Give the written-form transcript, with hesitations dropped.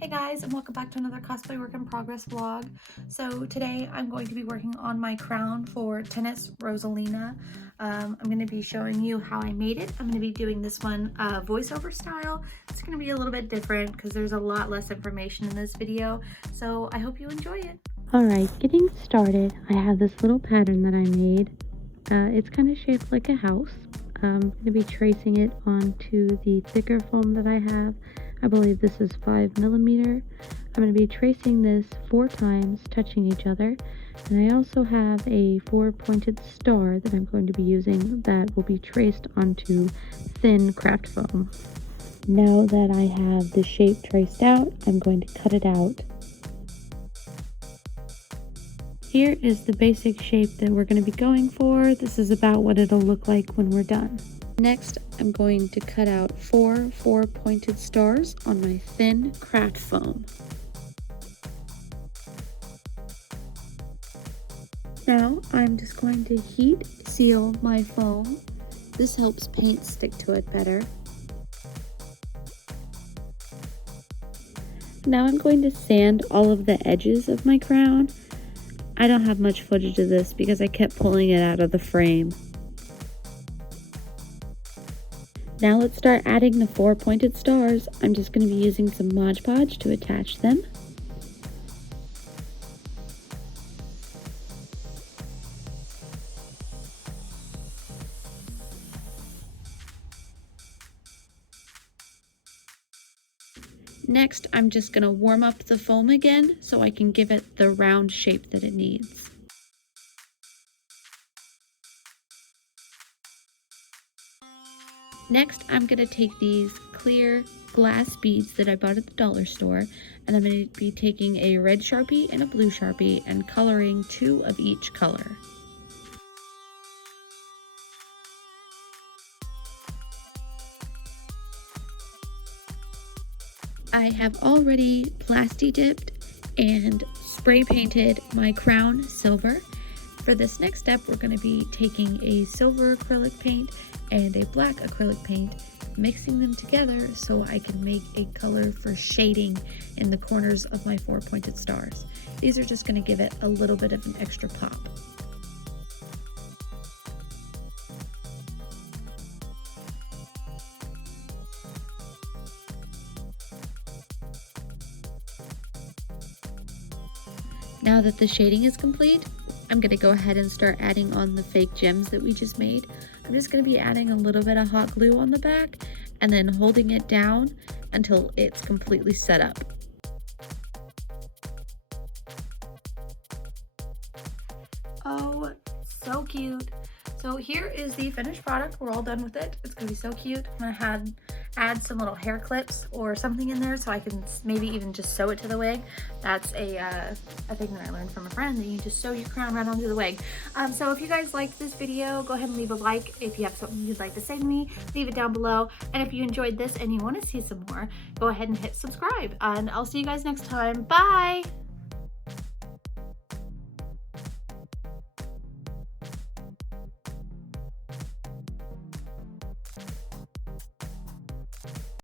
Hey guys, and welcome back to another cosplay work in progress vlog. So today I'm going to be working on my crown for tennis Rosalina. I'm going to be showing you how I made it. I'm going to be doing this one voiceover style. It's going to be a little bit different because there's a lot less information in this video. So I hope you enjoy it. Alright, getting started, I have this little pattern that I made. It's kind of shaped like a house. I'm going to be tracing it onto the thicker foam that I have. I believe this is 5mm. I'm going to be tracing this 4 times, touching each other. And I also have a 4-pointed star that I'm going to be using that will be traced onto thin craft foam. Now that I have the shape traced out, I'm going to cut it out. Here is the basic shape that we're going to be going for. This is about what it'll look like when we're done. Next, I'm going to cut out 4 pointed stars on my thin craft foam. Now, I'm just going to heat seal my foam. This helps paint stick to it better. Now I'm going to sand all of the edges of my crown. I don't have much footage of this because I kept pulling it out of the frame. Now let's start adding the 4 pointed stars. I'm just going to be using some Mod Podge to attach them. Next, I'm just going to warm up the foam again so I can give it the round shape that it needs. Next, I'm going to take these clear glass beads that I bought at the dollar store, and I'm going to be taking a red Sharpie and a blue Sharpie and coloring 2 of each color. I have already plasti dipped and spray painted my crown silver. For this next step, we're going to be taking a silver acrylic paint and a black acrylic paint, mixing them together so I can make a color for shading in the corners of my 4 pointed stars. These are just going to give it a little bit of an extra pop. Now that the shading is complete, I'm going to go ahead and start adding on the fake gems that we just made. I'm just going to be adding a little bit of hot glue on the back and then holding it down until it's completely set up. Oh, so cute. So here is the finished product. We're all done with it. It's gonna be so cute. I'm gonna add some little hair clips or something in there so I can maybe even just sew it to the wig. That's a thing that I learned from a friend, that you just sew your crown right onto the wig. So if you guys like this video, go ahead and leave a like. If you have something you'd like to say to me, leave it down below. And if you enjoyed this and you want to see some more, go ahead and hit subscribe. And I'll see you guys next time. Bye!